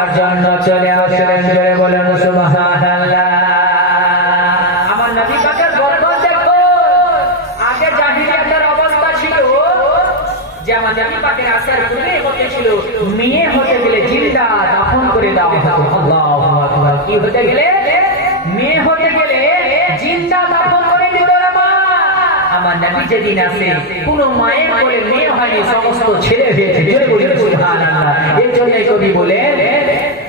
আসার জন্য চলে আসলেন, জোরে বলেন সুবহানাল্লাহ। আমার নবী পাকের বরকত দেখো। আগে জাহিলিয়াতের অবস্থা ছিল যে আমার নবী পাকের আসার পূর্বে হতে ছিল মেয়ে হতে গেলে জিন্দা দাফন করে দেওয়া হতো। আল্লাহু আকবার। কি হতে গেলে? মেয়ে হতে গেলে জিন্দা দাফন করে দিত না মা। আমার নবী যেদিন আসে কোন মায়ের কোলে মেয়ে হয়নি, সমস্ত ছেলে হয়েছে। জোরে বলেন সুবহানাল্লাহ। এর জন্য কবি বলেন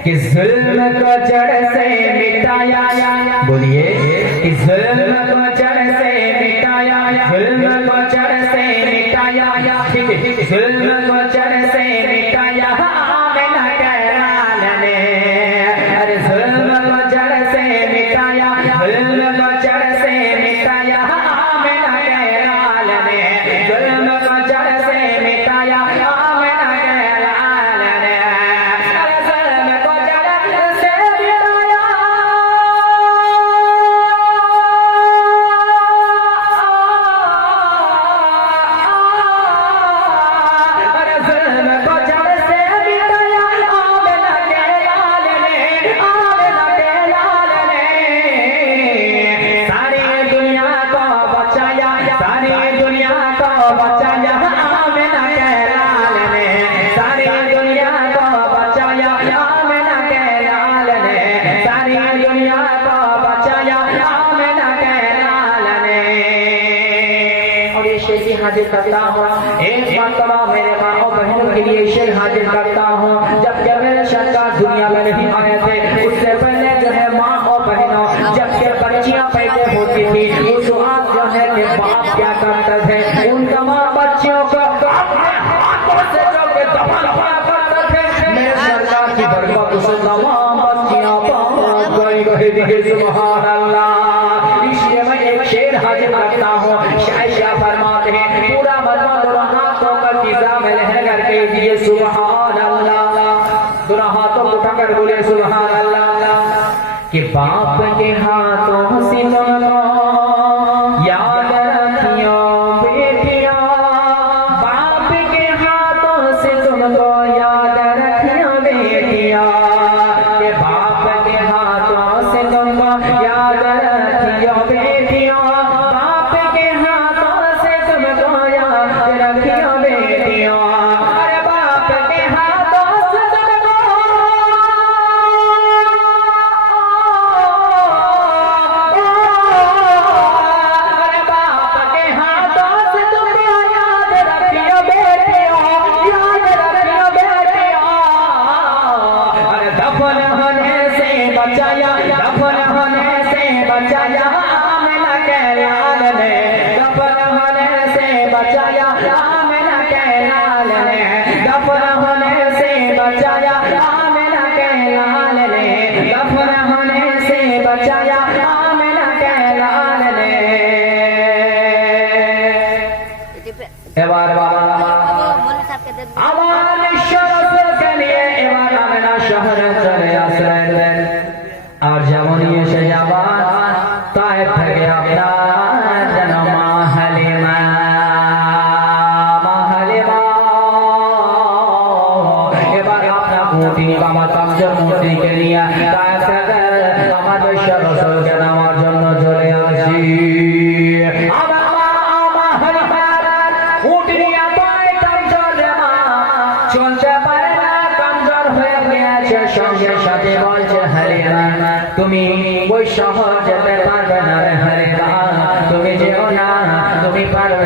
कि जुल्म को जड़ से मिटाया, बोलिए कि जुल्म को जड़ से मिटाया, जुल्म को जड़ से मिटाया, ठीक है, जुल्म को जड़ से मिटाया आमिना के लाल ने। अरे जुल्म को जड़ से मिटाया, जुल्म को जड़ से मिटाया आमिना के लाल ने, जुल्म को जड़ से मिटाया आमिना के लाल ने। हाजिर करता हूँ एक मर्तबा मेरे माँ और बहनों के लिए शेर हाजिर करता हूँ। जब मेरे सरकार दुनिया में नहीं आए थे उससे पहले जो है माँ और बहनों जब के बच्चियाँ पैदा होती थी उस वक्त जो है कि बाप क्या करते थे उन तमाम बच्चियों को अपने हाथों से जो के दफन करते थे। मेरे सरकार की बरकत से तमाम बच्चियाँ पाक गई। सुभान अल्लाह। इसलिए मैं एक शेर हाजिर करता हूँ। शायशा फरमाते हैं पूरा मजमा दोनों हाथों का किस्सा में लहर करके दिए सुभान अल्लाह। दोनों हाथों को उठाकर बोले सुभान अल्लाह। कि बाप के हाथों से तुमको याद रखियो बेटिया, बाप के हाथों से तुमको याद रखियो बेटिया, कि बाप के हाथों से तुमको याद रखियो बेटिया, बाप के हाथों से तुमको याद रखियो बेटिया। अरे बाप के हाथों से तुमको अरे बाप के हाथों से तुमको याद रखियो बेटिया, याद रखियो बेटिया। अरे दफन होने से बचाया, दफन होने से बचाया आमिना के लाल ने, दफन होने से बचाया आमिना के लाल ने, दफन होने से बचाया आमिना के लाल ने, दफन होने से बचाया आमिना के लाल ने। এবার বাবা আমার শরফকে নিয়ে এবার আমিনা শহরে চলে আসলেন। আর যেমনই এসে যাবার তায়েফ থেকে আপনার যেন মা হালিমা, মা হালিমা এবার আপনার মুটিনি বাবা তামজার মুটিকে নিয়ে তায়েফ থেকে আমাদের শরফকে নামার জন্য চলে আসি। আমার মা মা হালিমা মুটিনি আপায় তামজার মা চলতে পারে না, কমজোর হয়ে গেছে। সঙ্গে সাথে বলছে হালিমা তুমি ওই শহর যেতে পারবে না রে হালিমা, তুমি যেও না, তুমি পারবে